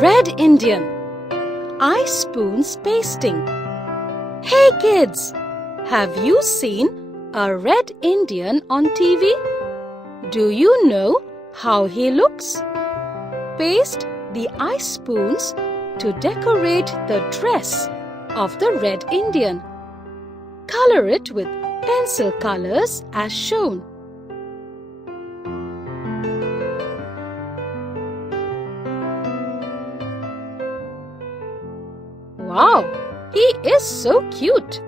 Red Indian. Ice spoons pasting. Hey kids, have you seen a red Indian on TV? Do you know how he looks? Paste the ice spoons to decorate the dress of the red Indian. Color it with pencil colors as shown. Wow, he is so cute!